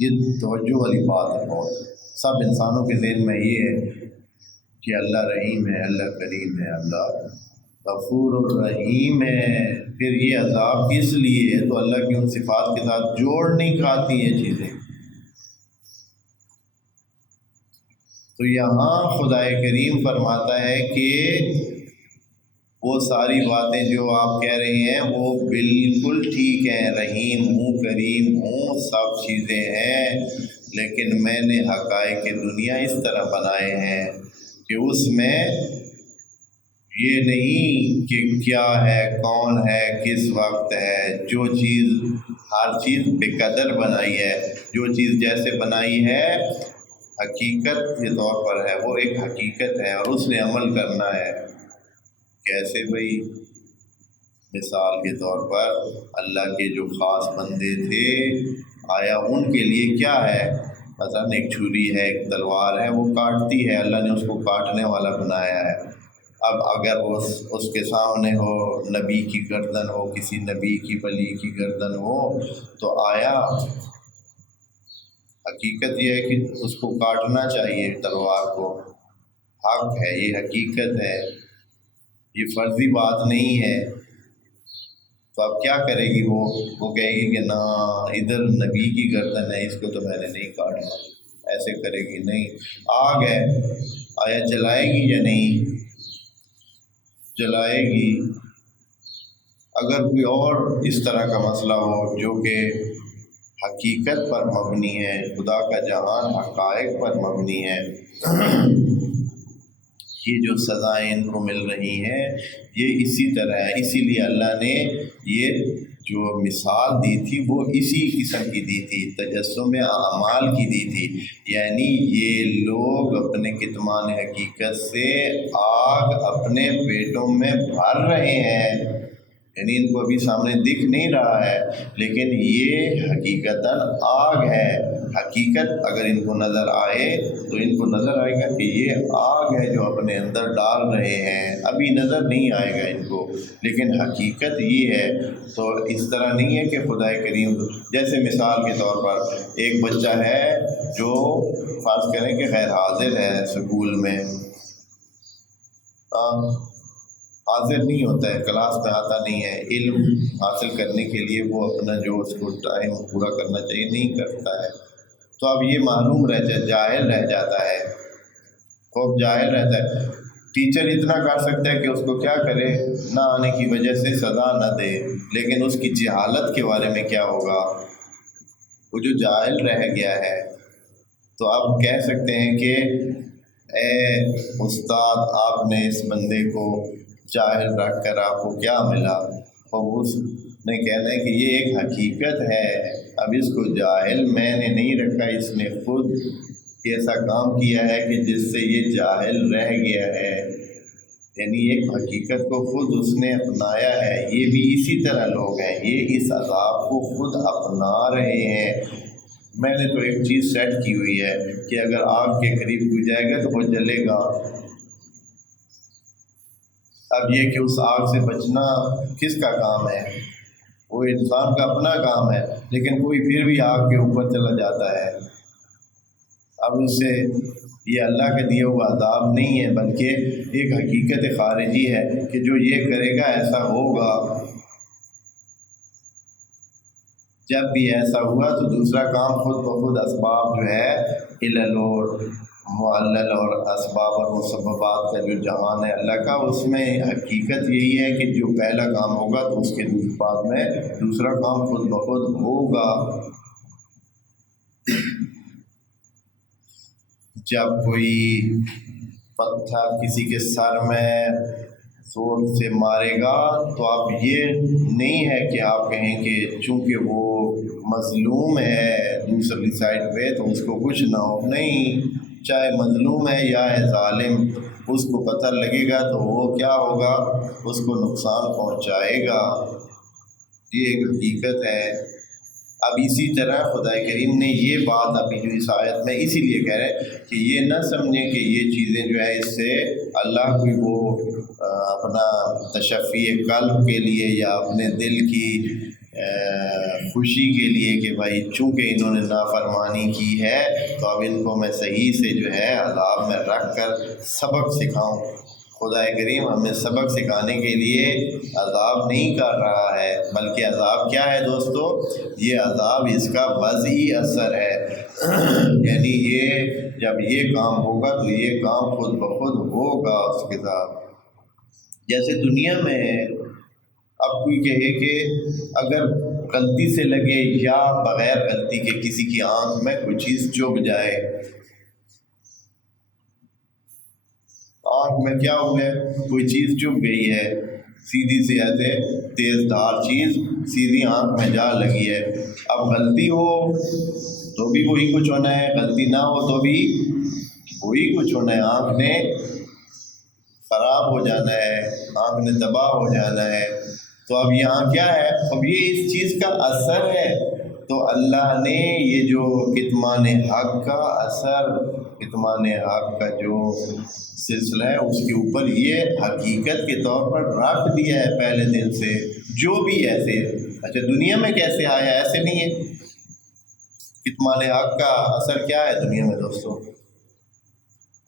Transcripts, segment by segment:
یہ توجہ والی بات ہے بہت۔ سب انسانوں کے ذہن میں یہ ہے کہ اللہ رحیم ہے، اللہ کریم ہے، اللہ غفور الرحیم ہے، پھر یہ عذاب کس لیے ہے؟ تو اللہ کی ان صفات کے ساتھ جوڑ نہیں کھاتی یہ چیزیں۔ تو یہاں خدائے کریم فرماتا ہے کہ وہ ساری باتیں جو آپ کہہ رہے ہیں وہ بالکل ٹھیک ہیں، رحیم ہوں، کریم ہوں، سب چیزیں ہیں، لیکن میں نے حقائق دنیا اس طرح بنائے ہیں کہ اس میں یہ نہیں کہ کیا ہے، کون ہے، کس وقت ہے، جو چیز ہر چیز بے قدر بنائی ہے، جو چیز جیسے بنائی ہے حقیقت کے طور پر ہے، وہ ایک حقیقت ہے اور اس نے عمل کرنا ہے۔ کیسے بھئی؟ مثال کے طور پر اللہ کے جو خاص بندے تھے، آیا ان کے لیے کیا ہے؟ مثلا ایک چھری ہے، ایک تلوار ہے، وہ کاٹتی ہے، اللہ نے اس کو کاٹنے والا بنایا ہے۔ اب اگر اس کے سامنے ہو نبی کی گردن ہو، کسی نبی کی ولی کی گردن ہو، تو آیا حقیقت یہ ہے کہ اس کو کاٹنا چاہیے تلوار کو، حق ہے، یہ حقیقت ہے، یہ فرضی بات نہیں ہے۔ تو اب کیا کرے گی وہ کہے گی کہ نا ادھر نبی کی گردن ہے، اس کو تو میں نے نہیں کاٹنا، ایسے کرے گی نہیں۔ آگ ہے، آیا جلائے گی یا نہیں؟ جلائے گی۔ اگر کوئی اور اس طرح کا مسئلہ ہو جو کہ حقیقت پر مبنی ہے، خدا کا جہان حقائق پر مبنی ہے، یہ جو سزائیں ان کو مل رہی ہیں یہ اسی طرح ہے۔ اسی لیے اللہ نے یہ جو مثال دی تھی وہ اسی قسم کی دی تھی، تجسم اعمال کی دی تھی، یعنی یہ لوگ اپنے کتمان حقیقت سے آگ اپنے پیٹوں میں بھر رہے ہیں، یعنی ان کو ابھی سامنے دکھ نہیں رہا ہے، لیکن یہ حقیقتاً آگ ہے۔ حقیقت اگر ان کو نظر آئے تو ان کو نظر آئے گا کہ یہ آگ ہے جو اپنے اندر ڈال رہے ہیں، ابھی نظر نہیں آئے گا ان کو، لیکن حقیقت یہ ہے۔ تو اس طرح نہیں ہے کہ خدا کریم، جیسے مثال کے طور پر ایک بچہ ہے جو فرض کریں کہ غیر حاضر ہے اسکول میں، حاضر نہیں ہوتا ہے، کلاس میں آتا نہیں ہے، علم حاصل کرنے کے لیے وہ اپنا جو اس کو ٹائم پورا کرنا چاہیے نہیں کرتا ہے، تو اب یہ معلوم جاہل رہ جاتا ہے، خوب جاہل رہتا ہے۔ ٹیچر اتنا کر سکتا ہے کہ اس کو کیا کرے، نہ آنے کی وجہ سے سزا نہ دے، لیکن اس کی جہالت کے بارے میں کیا ہوگا؟ وہ جو جاہل رہ گیا ہے، تو آپ کہہ سکتے ہیں کہ اے استاد آپ نے اس بندے کو جاہل رکھ کر آپ کو کیا ملا؟ اور اس نے کہنا ہے کہ یہ ایک حقیقت ہے، اب اس کو جاہل میں نے نہیں رکھا، اس نے خود ایسا کام کیا ہے کہ جس سے یہ جاہل رہ گیا ہے، یعنی ایک حقیقت کو خود اس نے اپنایا ہے۔ یہ بھی اسی طرح لوگ ہیں، یہ اس عذاب کو خود اپنا رہے ہیں۔ میں نے تو ایک چیز سیٹ کی ہوئی ہے کہ اگر آگ کے قریب کوئی جائے گا تو وہ جلے گا، اب یہ کہ اس آگ سے بچنا کس کا کام ہے؟ وہ انسان کا اپنا کام ہے، لیکن کوئی پھر بھی آگ کے اوپر چلا جاتا ہے۔ اب اس سے یہ اللہ کے دیے ہوا عذاب نہیں ہے، بلکہ ایک حقیقت خارجی ہے کہ جو یہ کرے گا ایسا ہوگا۔ جب بھی ایسا ہوا تو دوسرا کام خود بخود اسباب جو ہے علل اور معلل اور اسباب اور مسببات کا جو جہان ہے اللہ کا، اس میں حقیقت یہی ہے کہ جو پہلا کام ہوگا تو اس کے بعد میں دوسرا کام خود بخود ہوگا۔ جب کوئی پتھر کسی کے سر میں زور سے مارے گا تو اب یہ نہیں ہے کہ آپ کہیں کہ چونکہ وہ مظلوم ہے دوسری سائڈ پہ تو اس کو کچھ نہ ہو، نہیں، چاہے مظلوم ہے یا ہے ظالم، اس کو پتھر لگے گا تو وہ کیا ہوگا، اس کو نقصان پہنچائے گا، یہ ایک حقیقت ہے۔ اب اسی طرح خدا کریم نے یہ بات ابھی جو اس آیت میں اسی لیے کہہ رہے ہیں کہ یہ نہ سمجھیں کہ یہ چیزیں جو ہے اس سے اللہ کوئی وہ اپنا تشفی قلب کے لیے یا اپنے دل کی خوشی کے لیے کہ بھائی چونکہ انہوں نے نافرمانی کی ہے تو اب ان کو میں صحیح سے جو ہے عذاب میں رکھ کر سبق سکھاؤں۔ خدا کریم ہمیں سبق سکھانے کے لیے عذاب نہیں کر رہا ہے، بلکہ عذاب کیا ہے دوستو؟ یہ عذاب اس کا وضعی اثر ہے، یعنی یہ جب یہ کام ہوگا تو یہ کام خود بخود ہوگا اس کے ساتھ۔ جیسے دنیا میں اب کوئی کہے کہ اگر غلطی سے لگے یا بغیر غلطی کے کسی کی آنکھ میں کوئی چیز چبھ جائے، آنکھ میں کیا ہو گیا، کوئی چیز چبھ گئی ہے، سیدھی سے ایسے تیز دھار چیز سیدھی آنکھ میں جا لگی ہے، اب غلطی ہو تو بھی وہی کچھ ہونا ہے، غلطی نہ ہو تو بھی وہی کچھ ہونا ہے، آنکھ نے خراب ہو جانا ہے، آنکھ نے تباہ ہو جانا ہے۔ تو اب یہاں کیا ہے، اب یہ اس چیز کا اثر ہے، تو اللہ نے یہ جو کتمان حق کا اثر، کتمان حق کا جو سلسلہ ہے اس کے اوپر یہ حقیقت کے طور پر رکھ دیا ہے پہلے دن سے، جو بھی ایسے۔ اچھا دنیا میں کیسے آیا؟ ایسے نہیں ہے۔ کتمان حق کا اثر کیا ہے دنیا میں دوستو؟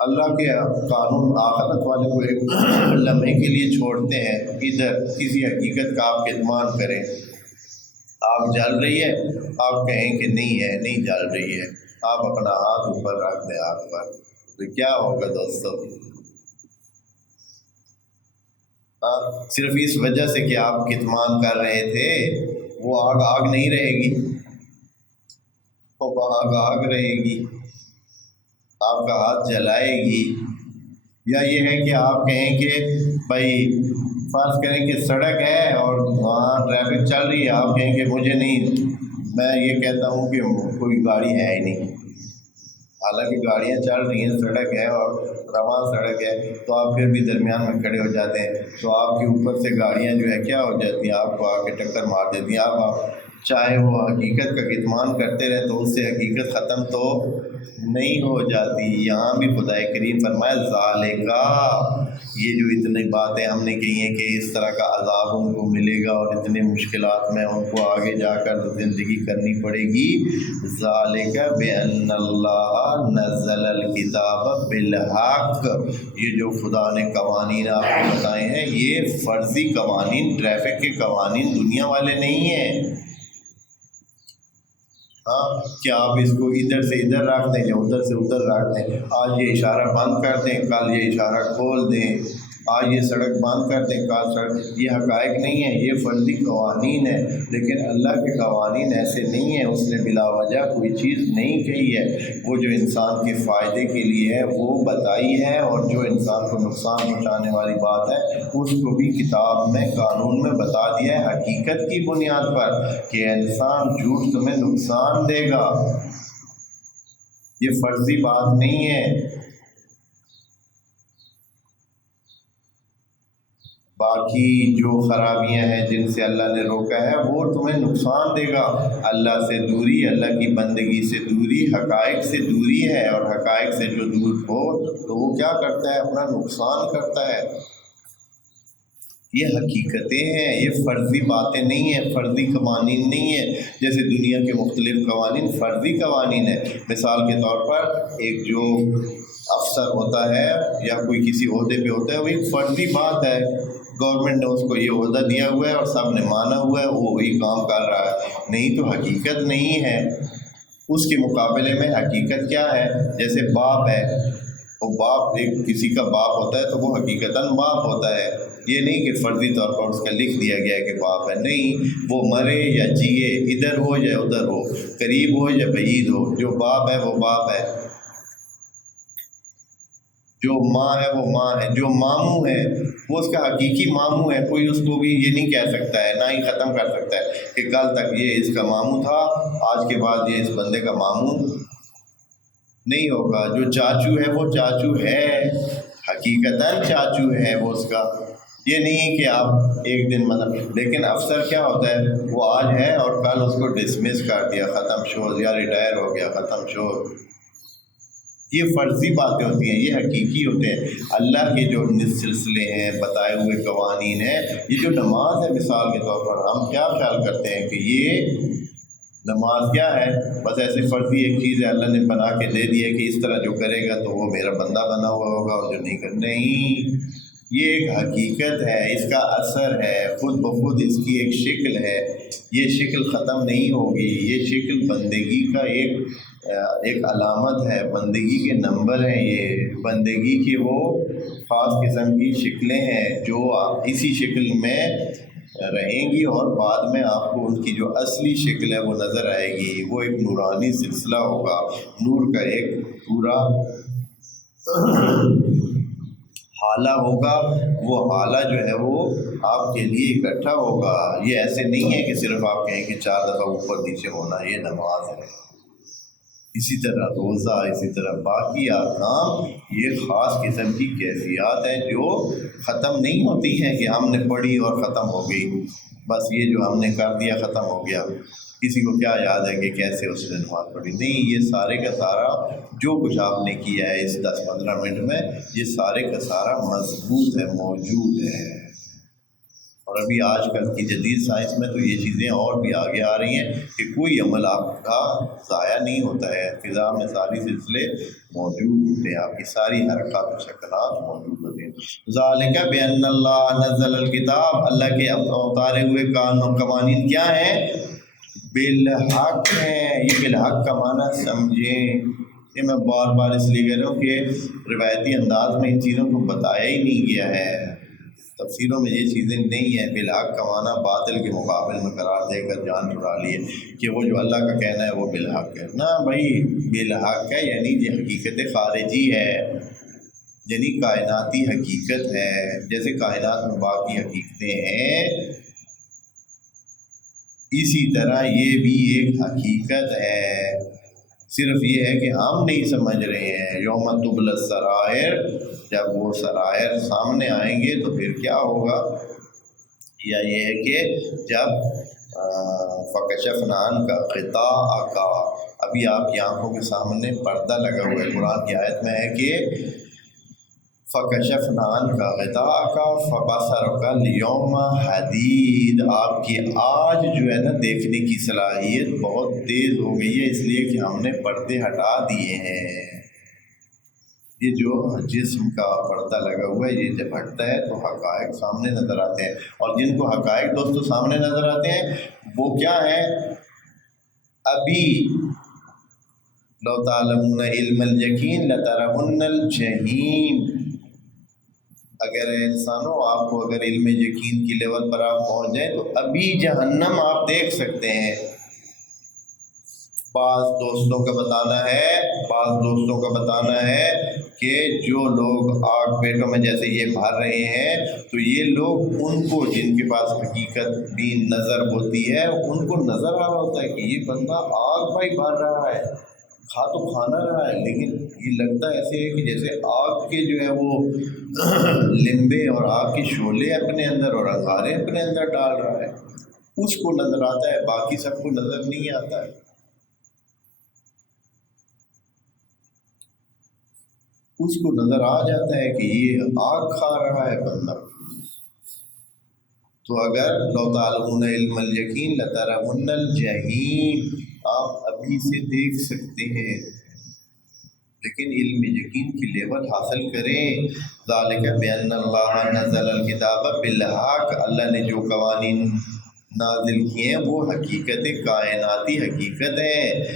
اللہ کے قانون آخرت والے کو ایک لمحے کے لیے چھوڑتے ہیں، ادھر کسی حقیقت کا آپ کتمان کریں، آگ جل رہی ہے، آپ کہیں کہ نہیں ہے، نہیں جل رہی ہے، آپ اپنا ہاتھ اوپر رکھ دیں آگ پر، تو کیا ہوگا دوستو؟ صرف اس وجہ سے کہ آپ کتمان کر رہے تھے، وہ آگ نہیں رہے گی، وہ آگ رہے گی، آپ کا ہاتھ جلائے گی۔ یا یہ ہے کہ آپ کہیں کہ بھائی فرض کریں کہ سڑک ہے اور وہاں ٹریفک چل رہی ہے، آپ کہیں کہ مجھے نہیں، میں یہ کہتا ہوں کہ کوئی گاڑی ہے ہی نہیں، حالانکہ گاڑیاں چل رہی ہیں، سڑک ہے اور رواں سڑک ہے، تو آپ پھر بھی درمیان میں کھڑے ہو جاتے ہیں، تو آپ کے اوپر سے گاڑیاں جو ہے کیا ہو جاتی ہیں، آپ کو آ کے ٹکر مار دیتی ہیں۔ آپ چاہے وہ حقیقت کا کتمان کرتے رہے تو اس سے حقیقت ختم تو نہیں ہو جاتی۔ یہاں بھی خدا کریم فرمایا ذالکا، یہ جو اتنی باتیں ہم نے کہی ہیں کہ اس طرح کا عذاب ان کو ملے گا اور اتنے مشکلات میں ان کو آگے جا کر زندگی کرنی پڑے گی، ذالکا بأن اللہ نزل الکتاب بالحق، یہ جو خدا نے قوانین آپ کو بتائے ہیں یہ فرضی قوانین، ٹریفک کے قوانین دنیا والے نہیں ہیں۔ کہ آپ اس کو ادھر سے ادھر رکھ دیں یا ادھر سے ادھر رکھ دیں، آج یہ اشارہ بند کر دیں کل یہ اشارہ کھول دیں، آج یہ سڑک بند کر دیں کل سڑک، یہ حقائق نہیں ہیں، یہ فرضی قوانین ہیں۔ لیکن اللہ کے قوانین ایسے نہیں ہیں، اس نے بلا وجہ کوئی چیز نہیں کہی ہے، وہ جو انسان کے فائدے کے لیے ہے وہ بتائی ہے، اور جو انسان کو نقصان پہنچانے والی بات ہے اس کو بھی کتاب میں قانون میں بتا دیا ہے حقیقت کی بنیاد پر کہ انسان جھوٹ تمہیں نقصان دے گا، یہ فرضی بات نہیں ہے۔ باقی جو خرابیاں ہیں جن سے اللہ نے روکا ہے وہ تمہیں نقصان دے گا، اللہ سے دوری، اللہ کی بندگی سے دوری، حقائق سے دوری ہے، اور حقائق سے جو دور ہو تو وہ کیا کرتا ہے، اپنا نقصان کرتا ہے۔ یہ حقیقتیں ہیں، یہ فرضی باتیں نہیں ہیں، فرضی قوانین نہیں ہیں، جیسے دنیا کے مختلف قوانین فرضی قوانین ہیں۔ مثال کے طور پر ایک جو افسر ہوتا ہے یا کوئی کسی عہدے پہ ہوتا ہے، وہ ایک فرضی بات ہے، گورنمنٹ نے اس کو یہ عہدہ دیا ہوا ہے اور سب نے مانا ہوا ہے، وہ وہی کام کر رہا ہے، نہیں تو حقیقت نہیں ہے۔ اس کے مقابلے میں حقیقت کیا ہے، جیسے باپ ہے، وہ باپ ایک کسی کا باپ ہوتا ہے تو وہ حقیقتاً باپ ہوتا ہے، یہ نہیں کہ فرضی طور پر اس کا لکھ دیا گیا ہے کہ باپ ہے، نہیں، وہ مرے یا جیے، ادھر ہو یا ادھر ہو، قریب ہو یا بعید ہو، جو باپ ہے وہ باپ ہے، جو ماں ہے وہ ماں ہے، جو ماموں ہے وہ اس کا حقیقی ماموں ہے، کوئی اس کو بھی یہ نہیں کہہ سکتا ہے، نہ ہی ختم کر سکتا ہے کہ کل تک یہ اس کا ماموں تھا، آج کے بعد یہ اس بندے کا ماموں نہیں ہوگا۔ جو چاچو ہے وہ چاچو ہے، حقیقتاً چاچو ہے وہ اس کا، یہ نہیں کہ آپ ایک دن مطلب، لیکن افسر کیا ہوتا ہے، وہ آج ہے اور کل اس کو ڈسمس کر دیا، ختم شو، یا ریٹائر ہو گیا، ختم شو۔ یہ فرضی باتیں ہوتی ہیں، یہ حقیقی ہوتے ہیں۔ اللہ کے جو سلسلے ہیں، بتائے ہوئے قوانین ہیں، یہ جو نماز ہے مثال کے طور پر، ہم کیا خیال کرتے ہیں کہ یہ نماز کیا ہے؟ بس ایسے فرضی ایک چیز ہے، اللہ نے بنا کے دے دی ہے کہ اس طرح جو کرے گا تو وہ میرا بندہ بنا ہوا ہوگا، اور جو نہیں کرنا نہیں، یہ ایک حقیقت ہے، اس کا اثر ہے، خود بخود اس کی ایک شکل ہے، یہ شکل ختم نہیں ہوگی، یہ شکل بندگی کا ایک علامت ہے، بندگی کے نمبر ہیں، یہ بندگی کی وہ خاص قسم کی شکلیں ہیں جو اسی شکل میں رہیں گی، اور بعد میں آپ کو ان کی جو اصلی شکل ہے وہ نظر آئے گی، وہ ایک نورانی سلسلہ ہوگا، نور کا ایک پورا حالہ ہوگا، وہ حالہ جو ہے وہ آپ کے لیے اکٹھا ہوگا۔ یہ ایسے نہیں ہے کہ صرف آپ کہیں کہ 4 دفعہ اوپر نیچے ہونا یہ نماز ہے، اسی طرح روزہ، اسی طرح باقی احکام، یہ خاص قسم کی کیفیات ہیں جو ختم نہیں ہوتی ہیں کہ ہم نے پڑھی اور ختم ہو گئی، بس یہ جو ہم نے کر دیا ختم ہو گیا، کسی کو کیا یاد ہے کہ کیسے اس نے نماز پڑھی؟ نہیں، یہ سارے کا سارا جو کچھ آپ نے کیا ہے اس 10-15 منٹ میں، یہ سارے کا سارا مضبوط ہے، موجود ہے۔ اور ابھی آج کل کی جدید سائنس میں تو یہ چیزیں اور بھی آگے آ رہی ہیں کہ کوئی عمل آپ کا ضائع نہیں ہوتا ہے، فضا میں ساری سلسلے موجود ہوتے ہیں، آپ کی ساری حرکات و شکلات موجود ہوتے ہیں۔ ذالک بأن اللہ نزل الکتاب، اللہ کے اتارے ہوئے قوانین کیا ہیں؟ بالحق ہیں۔ یہ بالحق کا معنی سمجھیں، یہ میں بار بار اس لیے کہہ رہا ہوں کہ روایتی انداز میں ان چیزوں کو بتایا ہی نہیں گیا ہے، تفسیروں میں یہ چیزیں نہیں ہیں۔ بالحق کا معنی باطل کے مقابل میں قرار دے کر جان چھڑا لیے کہ وہ جو اللہ کا کہنا ہے وہ بالحق ہے، نہ بھائی، بالحق ہے یعنی یہ حقیقت خارجی ہے، یعنی کائناتی حقیقت ہے، جیسے کائنات میں باقی حقیقتیں ہیں اسی طرح یہ بھی ایک حقیقت ہے، صرف یہ ہے کہ ہم نہیں سمجھ رہے ہیں۔ یوم تبلی السرائر، جب وہ سرائر سامنے آئیں گے تو پھر کیا ہوگا؟ یا یہ ہے کہ جب فکشفنا عنک غطاءک، ابھی آپ کی آنکھوں کے سامنے پردہ لگا ہوا ہے، قرآن کی آیت میں ہے کہ فکشفنا عنک غطاءک فبصرک اليوم حدید، آپ کی آج جو ہے نا دیکھنے کی صلاحیت بہت تیز ہو گئی ہے، اس لیے کہ ہم نے پردے ہٹا دیے ہیں۔ یہ جو جسم کا پردہ لگا ہوا ہے، یہ جب ہٹتا ہے تو حقائق سامنے نظر آتے ہیں، اور جن کو حقائق دوستوں سامنے نظر آتے ہیں وہ کیا ہیں؟ ابھی لو تعلمون علم الیقین لترون الجحیم، اگر انسانوں آپ کو اگر علم یقین کی لیول پر آپ پہنچ جائیں تو ابھی جہنم آپ دیکھ سکتے ہیں۔ بعض دوستوں کا بتانا ہے کہ جو لوگ آگ پیٹوں میں جیسے یہ بھر رہے ہیں تو یہ لوگ ان کو جن کے پاس حقیقت بھی نظر ہوتی ہے ان کو نظر آ رہا ہوتا ہے کہ یہ بندہ آگ بھائی بھر رہا ہے، کھا تو کھانا رہا ہے، لیکن یہ لگتا ایسے ہے کہ جیسے آگ کے جو ہے وہ لمبے اور آگ کے شعلے اپنے اندر اور انگارے اپنے اندر ڈال رہا ہے، اس کو نظر آتا ہے، باقی سب کو نظر نہیں آتا ہے۔ اس کو نظر آ جاتا ہے کہ یہ آگ کھا رہا ہے بندہ۔ تو اگر لو تعلمون علم الیقین لترون الجحیم، آپ ابھی سے دیکھ سکتے ہیں، لیکن علم یقین کی لیول حاصل کریں۔ ذالک بأن اللہ نزل الکتاب بالحق، اللہ نے جو قوانین نازل کیے ہیں وہ حقیقت کائناتی حقیقت ہے۔